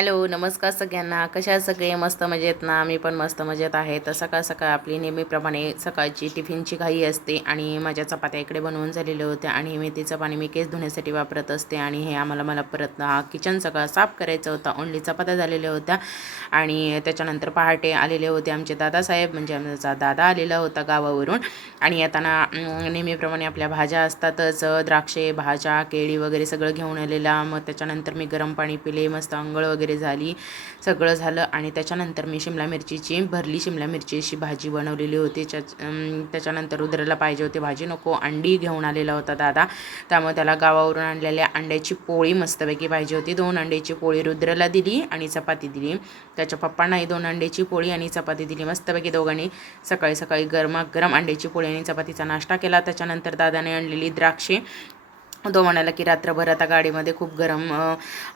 Hello नमस्कार सगळ्यांना. कशा सगळे मस्त मजेत ना. मी पण मस्त मजेत आहे. तर सकाळ सकाळ आपली नेहमीप्रमाणे सकाळची टिफिनची घाई असते आणि माझ्या चपात्या इकडे बनवून झालेल्या होत्या आणि मेथीचं पाणी मी केस धुण्यासाठी वापरत असते आणि हे मला परत किचन सगळं साफ करायचं होतं. ओन्ली चपात्या झालेल्या होत्या आणि त्याच्यानंतर पहाटे आलेले होते आमचे दादासाहेब, म्हणजे आमचा दादा आलेला होता गावावरून. आणि येताना नेहमीप्रमाणे आपल्या भाज्या असतातच, द्राक्षे, भाज्या, केळी वगैरे सगळं घेऊन आलेला. मग त्याच्यानंतर मी गरम पाणी पिले, मस्त अंघोळ वगैरे झाली, सगळं झालं. आणि त्याच्यानंतर मी भरली शिमला मिरचीची भाजी बनवलेली होती. त्याच्यानंतर रुद्रला पाहिजे होती भाजी, नको अंडी घेऊन आलेला होता दादा, त्यामुळे त्याला गावावरून आणलेल्या अंड्याची पोळी मस्तपैकी पाहिजे होती. 2 अंड्याची पोळी रुद्रला दिली आणि चपाती दिली. त्याच्या पप्पांनाही 2 अंड्याची पोळी आणि चपाती दिली. मस्तपैकी दोघांनी सकाळी सकाळी गरमागरम अंड्याची पोळी आणि चपातीचा नाश्ता केला. त्याच्यानंतर दादाने आणलेली द्राक्षे, तो म्हणाला की रात्रभर आता गाडीमध्ये खूप गरम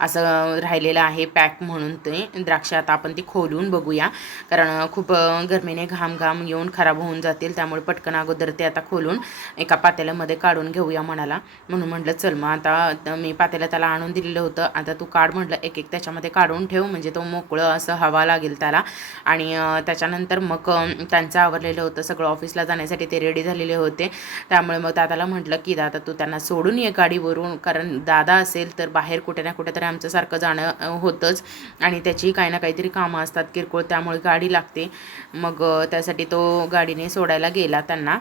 असं राहिलेलं आहे पॅक, म्हणून ते द्राक्ष आता आपण ती खोलून बघूया, कारण खूप गरमीने घाम येऊन खराब होऊन जातील, त्यामुळे पटकन अगोदर ते आता खोलून एका पातेल्यामध्ये काढून घेऊया म्हणाला. म्हणून म्हटलं चल मग आता मी पातेलं त्याला आणून दिलेलं होतं, आता तू काढ म्हटलं, एक एक त्याच्यामध्ये काढून ठेव, म्हणजे तो मोकळं असं हवा लागेल त्याला. आणि त्याच्यानंतर मग त्यांचं आवरलेलं होतं सगळं, ऑफिसला जाण्यासाठी ते रेडी झालेले होते. त्यामुळे मग दादाला म्हटलं की दादा तू त्यांना सोडून ये गाडीवरून, कारण दादा असेल तर बाहेर कुठे ना कुठेतरी आमचं सारखं जाणं होतंच आणि त्याची काही ना काहीतरी कामं असतात किरकोळ, त्यामुळे गाडी लागते. मग त्यासाठी तो गाडीने सोडायला गेला त्यांना.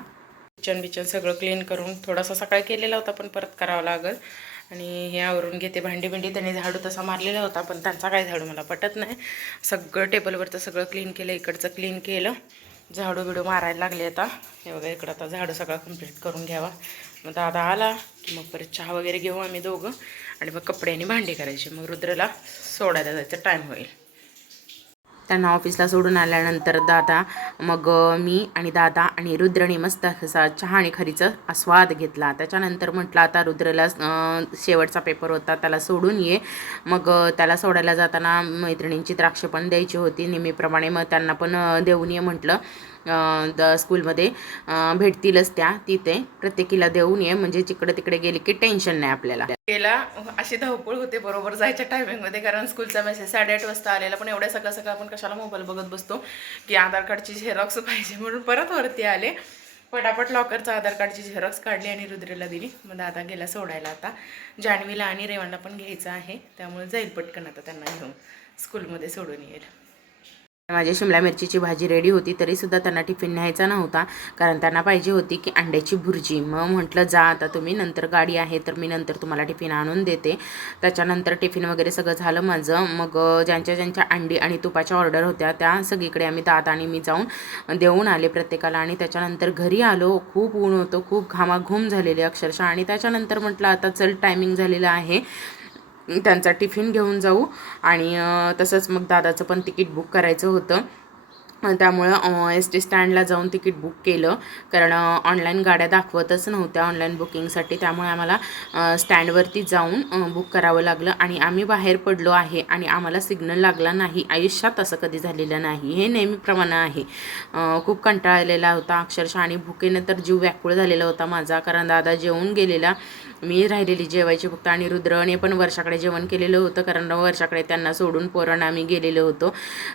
किचन सगळं क्लीन करून थोडासा सकाळी केलेला होता, पण परत करावं लागेल. आणि हे आवरून घेते. भांडी त्याने झाडू तसा मारलेला होता, पण त्यांचा काय झाडू मला पटत नाही. सगळं टेबलवरचं सगळं क्लीन केलं, इकडचं क्लीन केलं, झाडू बिडू मारायला लागले. आता हे बघा, इकडं आता झाडू सगळं कंप्लीट करून घ्यावा. मग दादा आला की मग परत चहा वगैरे घेऊ आम्ही दोघं, आणि मग कपडे आणि भांडी करायची. मग रुद्रला सोडायला जायचं टाईम होईल. त्यांना ऑफिसला सोडून आल्यानंतर मग मी आणि दादा आणि रुद्रने मस्त असा चहा आणि खरीचं आस्वाद घेतला. त्याच्यानंतर म्हटलं आता रुद्रला शेवटचा पेपर होता, त्याला सोडून ये. मग त्याला सोडायला जाताना मैत्रिणींची द्राक्ष पण द्यायची होती नेहमीप्रमाणे, मग त्यांना पण देऊन ये म्हटलं. स्कूलमध्ये भेटतीलच त्या, तिथे प्रत्येकीला देऊन ये, म्हणजे जिकडे तिकडे गेली की टेन्शन नाही आपल्याला. गेला अशी धावपळ होते बरोबर जायच्या टायमिंगमध्ये, कारण स्कूलचा मेसेज 8:30 वाजता आलेला, पण एवढ्या सकाळ सकाळ आपण कशाला मोबाईल बघत बसतो की आधार कार्डची झेरॉक्स पाहिजे, म्हणून परत वरती आले. पटापट लॉकरचा आधार कार्डची झेरॉक्स काढली आणि रुद्रेला दिली. मग दादा गेला सोडायला. आता जान्हवीला आणि रेवांना पण घ्यायचं आहे, त्यामुळे जाईल पटकन आता त्यांना घेऊन स्कूलमध्ये सोडून येईल. माझी शिमला मिरचीची भाजी रेडी होती, तरीसुद्धा त्यांना टिफिन न्यायचा नव्हता, कारण त्यांना पाहिजे होती की अंड्याची भुर्जी. मग म्हटलं जा आता तुम्ही, नंतर गाडी आहे तर मी नंतर तुम्हाला टिफिन आणून देते. त्याच्यानंतर टिफिन वगैरे सगळं झालं माझं. मग ज्यांच्या अंडी आणि तुपाच्या ऑर्डर होत्या त्या सगळीकडे आम्ही दादा आणि मी जाऊन देऊन आले प्रत्येकाला. आणि त्याच्यानंतर घरी आलो. खूप ऊन होतं, खूप घामाघूम झालेले अक्षरशः. आणि त्याच्यानंतर म्हटलं आता चल टायमिंग झालेलं आहे, त्यांचा टिफिन घेऊन जाऊ. आणि तसंच मग दादाचं पण तिकीट बुक करायचं होतं, त्यामुळं ST स्टँडला जाऊन तिकीट बुक केलं, कारण ऑनलाईन गाड्या दाखवतच नव्हत्या ऑनलाईन बुकिंगसाठी, त्यामुळे आम्हाला स्टँडवरती जाऊन बुक करावं लागलं. आणि आम्ही बाहेर पडलो आहे आणि आम्हाला सिग्नल लागला नाही. आयुष्यात असं कधी झालेलं नाही, हे नेहमीप्रमाणे आहे. खूप कंटाळा आलेला होता अक्षरशः, आणि भुकेनं तर जीव व्याकुळ झालेला होता माझा, कारण दादा जेवून गेलेला, मी राहिलेली जेवायची फक्त. आणि रुद्रने पण वर्षाकडे जेवण केलेलं होतं, कारण वर्षाकडे त्यांना सोडून पोरांना आम्ही गेलेलो होतो.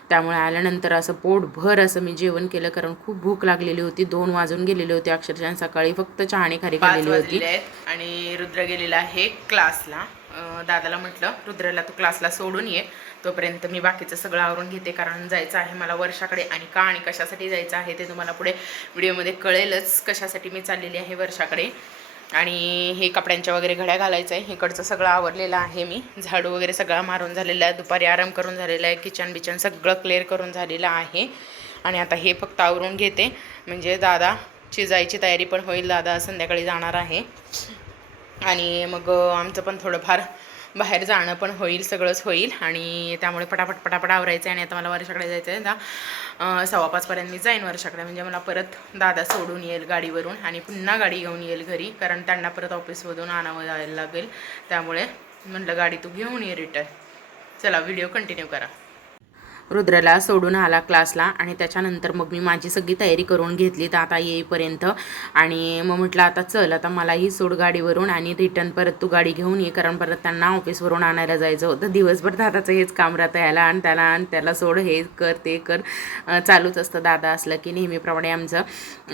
त्यामुळे आल्यानंतर असं पोटभर असं मी जेवण केलं, कारण खूप भूक लागलेली होती. 2 वाजून गेलेले होते अक्षरशः. सकाळी फक्त चहा आणि खारी खाल्लेली होती. आणि रुद्र गेलेला आहे क्लासला. दादाला म्हटलं रुद्रला तू क्लासला सोडून ये, तोपर्यंत मी बाकीचं सगळं आवरून घेते, कारण जायचं आहे मला वर्षाकडे. आणि का आणि कशासाठी जायचं आहे ते तुम्हाला पुढे व्हिडिओमध्ये कळेलच, कशासाठी मी चाललेली आहे वर्षाकडे. आणि हे कपड्यांच्या वगैरे घड्या घालायचं आहे. इकडचं सगळं आवरलेलं आहे, मी झाडू वगैरे सगळं मारून झालेलं आहे, दुपारी आराम करून झालेला आहे, किचन सगळं क्लिअर करून झालेलं आहे. आणि आता हे फक्त आवरून घेते, म्हणजे दादाची जायची तयारी पण होईल. दादा संध्याकाळी जाणार आहे आणि मग आमचं पण थोडंफार बाहेर जाणं पण होईल, सगळंच होईल. आणि त्यामुळे पटापट आवरायचं आहे. आणि आता मला वर्षाकडे जायचं आहे. 4:15 मी जाईन वर्षाकडे, म्हणजे मला परत दादा सोडून येईल गाडीवरून आणि पुन्हा गाडी घेऊन येईल घरी, कारण त्यांना परत ऑफिसमधून आणावं जायला लागेल. त्यामुळे म्हटलं गाडी तू घेऊन ये रिटर्न. चला व्हिडिओ कंटिन्यू करा. रुद्रला सोडून आला क्लासला आणि त्याच्यानंतर मग मी माझी सगळी तयारी करून घेतली दादा येईपर्यंत. आणि मग म्हटलं आता चल आता मलाही सोड गाडीवरून आणि रिटर्न परत तू गाडी घेऊन ये, कारण परत त्यांना ऑफिसवरून आणायला जायचं होतं. दिवसभर दादाचं हेच काम राहतं, ह्याला आणि त्याला सोड, हे कर ते कर, चालूच असतं दादा असलं की नेहमीप्रमाणे आमचं.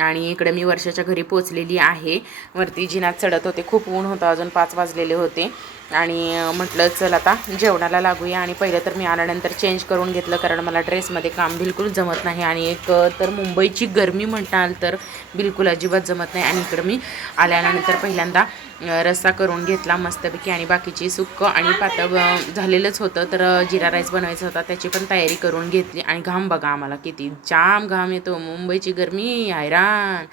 आणि इकडे मी वर्षाच्या घरी पोचलेली आहे. वरती जिन्यात चढत होते, खूप ऊन होतं, अजून 5 वाजलेले होते. आणि म्हटलं चल आता जेवणाला लागूया. आणि पहिलं तर मी आल्यानंतर चेंज करून घेतलं, कारण मला ड्रेसमध्ये काम बिलकुल जमत नाही. आणि एक तर मुंबईची गरमी म्हणताल तर बिलकुल अजिबात जमत नाही. आणि इकडं मी आल्यानंतर पहिल्यांदा रस्सा करून घेतला मस्तपैकी, आणि बाकीची सुक्कं आणि पातळ झालेलंच होतं, तर जिरा राईस बनवायचा होता, त्याची पण तयारी करून घेतली. आणि घाम बघा आम्हाला किती जाम घाम येतो, मुंबईची गरमी हैराण.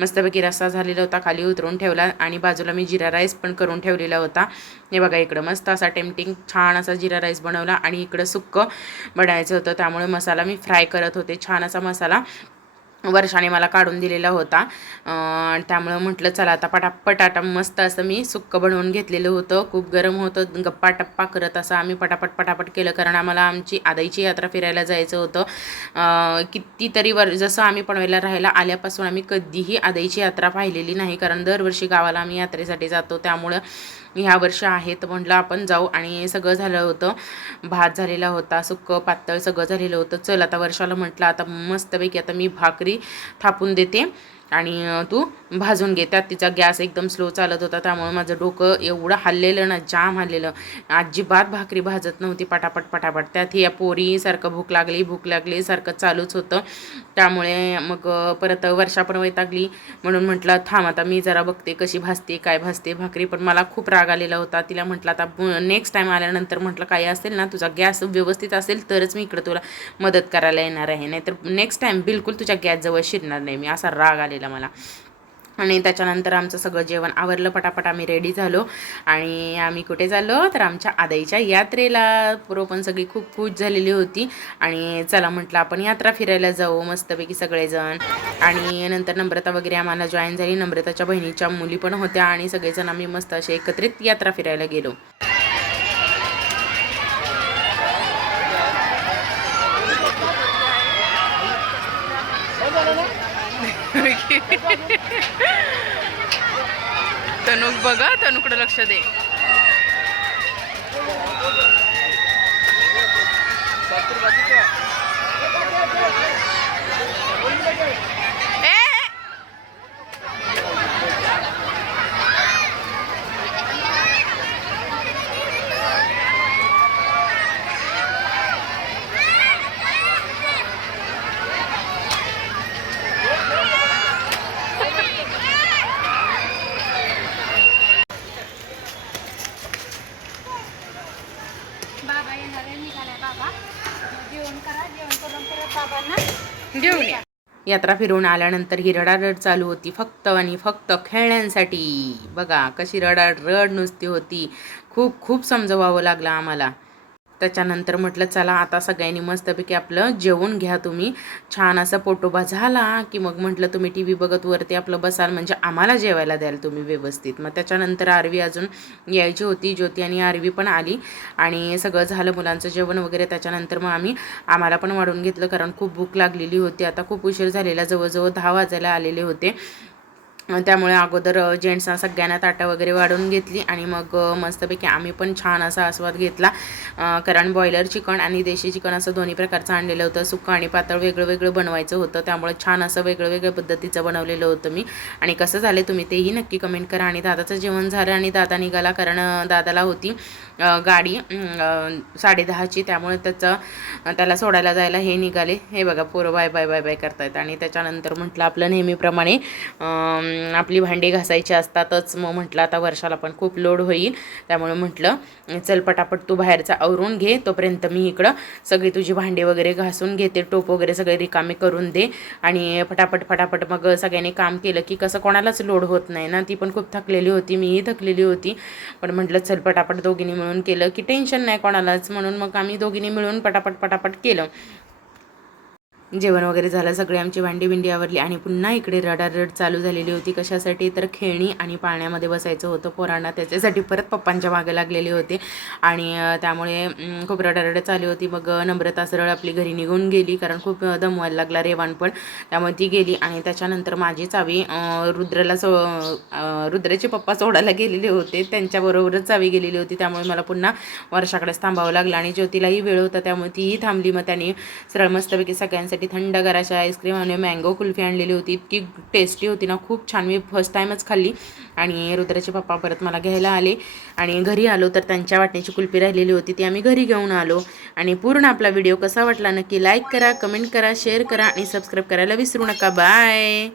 मस्तपैकी रस्सा झालेला होता, खाली उतरून ठेवला आणि बाजूला मी जिरा राईस पण करून ठेवलेला होता. हे बघा इकडं मस्त असा टेम्पटिंग छान असा जिरा राईस बनवला. आणि इकडं सुक्कं बनायचं होतं, त्यामुळे मसाला मी फ्राय करत होते. छान असा मसाला वर्षाने मला काढून दिलेला होता. त्यामुळं म्हटलं चला आता पटापट मस्त असं मी सुक्कं बनवून घेतलेलं होतं. खूप गरम होतं, गप्पा टप्पा करत असं आम्ही पटापट केलं, कारण आम्हाला आमची आदाईची यात्रा फिरायला जायचं होतं. कितीतरी जसं आम्ही पनवेलला राहायला आल्यापासून आम्ही कधीही आदाईची यात्रा पाहिलेली नाही, कारण दरवर्षी गावाला आम्ही यात्रेसाठी जातो. त्यामुळं ह्या वर्षी आहे तर म्हटलं आपण जाऊ. आणि सगळं झालं होतं, भात झालेला होता, सुक्कं पातळ सगळं झालेलं होतं. चल आता वर्षाला म्हटलं आता मस्तपैकी आता मी भाकरी थापून देते आणि तू भाजून घे. त्यात तिचा गॅस एकदम स्लो चालत होता, त्यामुळे माझं डोकं एवढं हल्लेलं ना, जाम हल्लेलं. अजिबात भाकरी भाजत नव्हती पटापट. त्यात या पोरी सारखं भूक लागली सारखं चालूच होतं. त्यामुळे मग परत वर्षा पण वैतागली, म्हणून म्हटलं थांब आता मी जरा बघते कशी भाजते काय भाजते भाकरी. पण मला खूप राग आलेला होता. तिला म्हटलं आता नेक्स्ट टाईम आल्यानंतर म्हटलं काय असेल ना, तुझा गॅस व्यवस्थित असेल तरच मी इकडं तुला मदत करायला येणार आहे, नाहीतर नेक्स्ट टाईम बिलकुल तुझ्या गॅसजवळ शिरणार नाही मी. असा राग आलेला मला. आणि त्याच्यानंतर आमचं सगळं जेवण आवरलं, पटापट आम्ही रेडी झालो. आणि आम्ही कुठे चाललो तर आमच्या आदाईच्या यात्रेला. पण सगळी खूप खुश झालेली होती. आणि चला म्हटलं आपण यात्रा फिरायला जाऊ मस्तपैकी सगळेजण. आणि नंतर नम्रता वगैरे आम्हाला जॉईन झाली, नम्रताच्या बहिणीच्या मुली पण होत्या, आणि सगळेजण आम्ही मस्त असे एकत्रित यात्रा फिरायला गेलो. तनुक बघा, तनुकडे लक्ष दे. घेऊन या. यात्रा फिरून आल्यानंतर ही रडारड चालू होती, फक्त आणि फक्त खेळण्यांसाठी. बघा कशी रड नुसती होती. खूप समजवावं लागलं आम्हाला. त्याच्यानंतर म्हटलं चला आता सगळ्यांनी मस्तपैकी आपलं जेवून घ्या तुम्ही. छान असा पोटोबा झाला की मग म्हटलं तुम्ही टी व्ही बघत वरती आपलं बसाल, म्हणजे आम्हाला जेवायला द्याल तुम्ही व्यवस्थित. मग त्याच्यानंतर आरवी अजून यायची होती, ज्योती आणि आरवी पण आली. आणि सगळं झालं मुलांचं जेवण वगैरे. त्याच्यानंतर मग आम्हाला पण वाढून घेतलं, कारण खूप भूक लागलेली होती. आता खूप उशीर झालेला, जवळजवळ 10 वाजायला आलेले होते. त्यामुळे अगोदर जेंट्सना सगळ्यांना ताटं वगैरे वाढून घेतली. आणि मग मस्तपैकी आम्ही पण छान असा आस्वाद घेतला, कारण बॉयलर चिकन आणि देशी चिकन असं दोन्ही प्रकारचं आणलेलं होतं. सुक्कं आणि पातळ वेगळं बनवायचं होतं, त्यामुळे छान असं वेगळ्या पद्धतीचं बनवलेलं होतं मी. आणि कसं झालं तुम्ही तेही नक्की कमेंट करा. आणि दादाचं जेवण झालं आणि दादा निघाला, कारण दादाला होती गाडी 10:30ची, त्यामुळे त्याला सोडायला जायला हे निघाले. हे बघा पोरं बाय करतायत. आणि त्याच्यानंतर म्हटलं आपलं नेहमीप्रमाणे आपली भांडी घासायची असतातच. मग म्हटलं आता वर्षाला पण खूप लोड होईल, त्यामुळे म्हटलं चल पटापट तू बाहेरचा आवरून घे, तोपर्यंत मी इकडं सगळी तुझी भांडी वगैरे घासून घेते, टोप वगैरे सगळे रिकामे करून दे. आणि फटाफट मग सगळ्यांनी काम केलं की कसं कोणालाच लोड होत नाही ना. ती पण खूप थकलेली होती, मीही थकलेली होती. पण म्हटलं चल पटापट दोघींनी मिळून केलं की टेन्शन नाही कोणालाच, म्हणून मग आम्ही दोघींनी मिळून पटापट केलं. जेवण वगैरे झालं, सगळे आमची भांडी बिंडी आवरली आणि पुन्हा इकडे रडारड चालू झालेली होती. कशासाठी तर खेळणी आणि पाळण्यामध्ये बसायचं होतं पोरांना, त्याच्यासाठी परत पप्पांच्या मागे लागलेले होते आणि त्यामुळे खूप रडारड चालू होती. मग नम्रता सरळ आपली घरी निघून गेली, कारण खूप दमवायला लागला रेवान पण, त्यामुळे ती गेली. आणि त्याच्यानंतर माझी चावी रुद्राचे पप्पा सोडायला गेलेले होते, त्यांच्याबरोबरच चावी गेलेली होती. त्यामुळे मला पुन्हा वर्षाकडेच थांबावं लागलं आणि ज्योतीलाही वेळ होता त्यामुळे तीही थांबली. मग त्याने सरळ मस्तपैकी सगळ्यांसाठी थंडगार अशा आईस्क्रीम आणि मँगो कुल्फी आणलेली होती. इतकी टेस्टी होती ना, खूप छान. मी फर्स्ट टाईमच खाल्ली. आणि रुद्राचे पप्पा परत मला घ्यायला आले आणि घरी आलो तर त्यांच्या वाटणीची कुल्फी राहिलेली होती, ती आम्ही घरी घेऊन आलो. आणि पूर्ण आपला व्हिडिओ कसा वाटला नक्की लाईक करा, कमेंट करा, शेअर करा आणि सबस्क्राईब करायला विसरू नका. बाय.